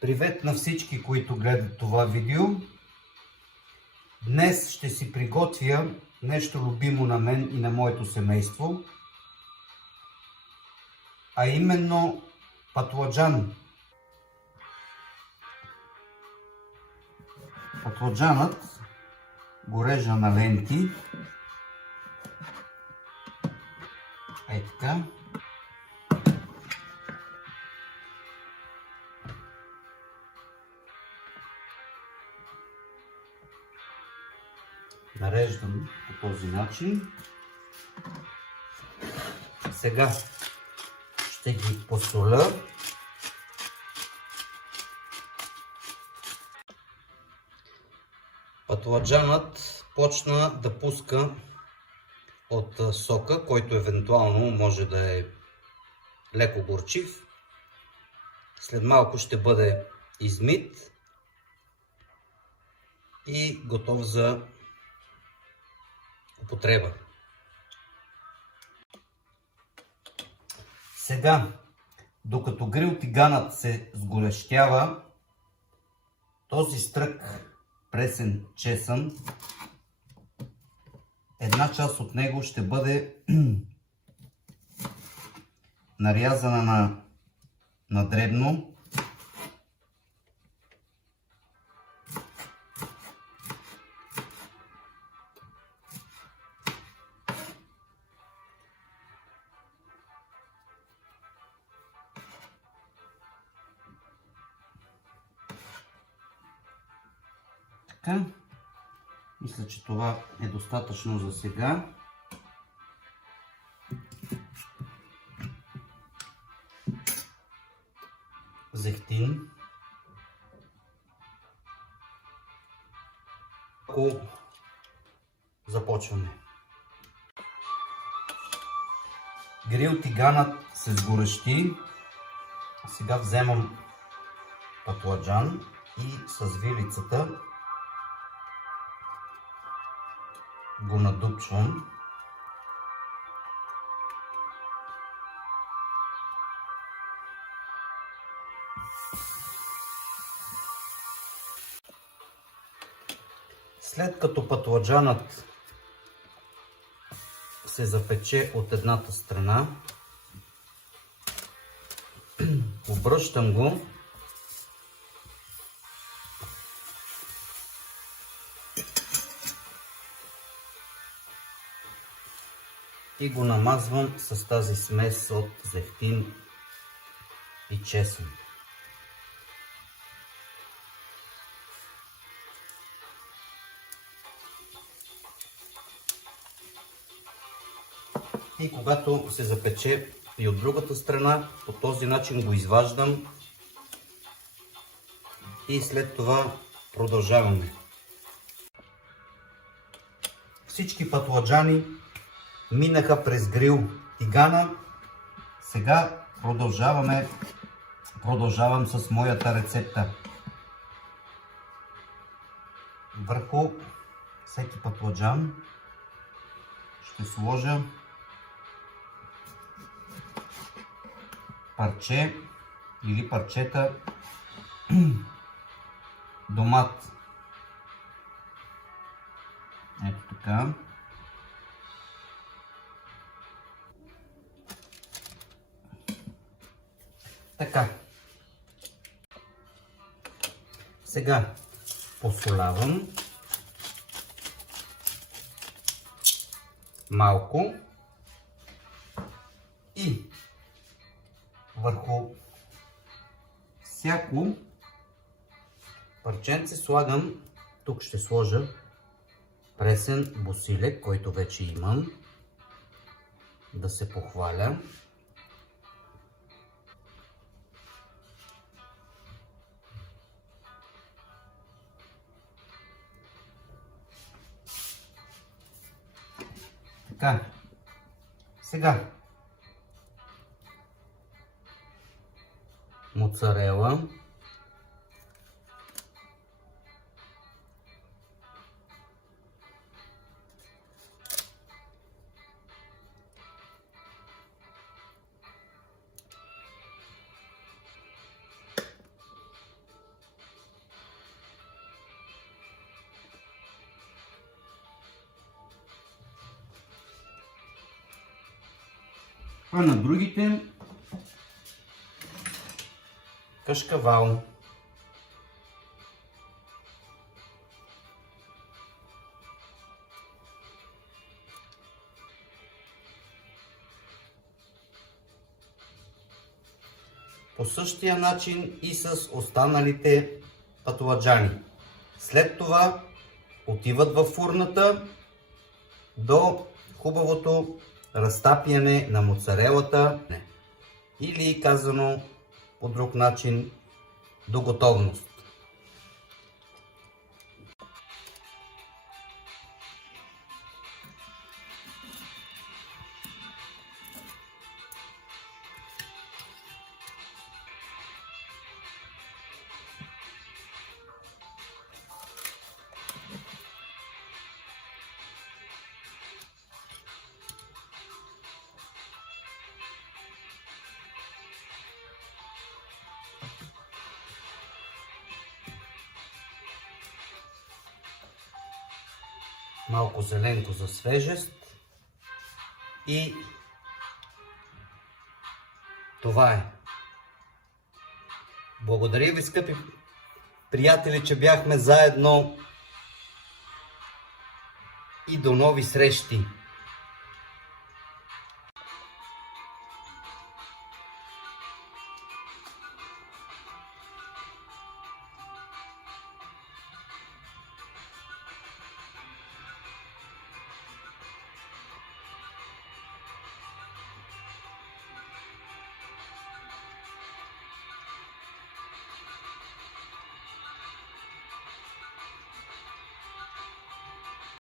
Привет на всички, които гледат това видео. Днес ще си приготвя нещо любимо на мен и на моето семейство, а именно патладжан. Патладжанът го режа на ленти. Ей така. Нареждам по този начин. Сега ще ги посоля. Патладжанът почна да пуска от сока, който евентуално може да е леко горчив. След малко ще бъде измит и готов за употреба. Сега, докато грил тиганът се сгорещява, този стрък пресен чесън, една част от него ще бъде нарязана на дребно. Така, мисля, че това е достатъчно за сега. Зехтин. Ако започваме. Грил тиганът се сгорещи. Сега вземам патладжан и с вилицата го надупчвам. След като патладжанът се запече от едната страна, обръщам го и го намазвам с тази смес от зехтин и чесън. И когато се запече и от другата страна, по този начин го изваждам и след това продължаваме. Всички патладжани минаха през грил тигана. Сега продължавам с моята рецепта. Върху всеки патладжан ще сложа парче или парчета домат. Ето така. Така. Сега посолявам малко и върху всяко парченце слагам, тук ще сложа пресен босилек, който вече имам, да се похваля. Така, сега моцарела, А на другите кашкавал. По същия начин и с останалите патладжани. След това отиват във фурната до хубавото разтапяне на моцарелата, или казано по друг начин, до готовност. Малко зеленко за свежест и това е. Благодаря ви, скъпи приятели, че бяхме заедно и до нови срещи!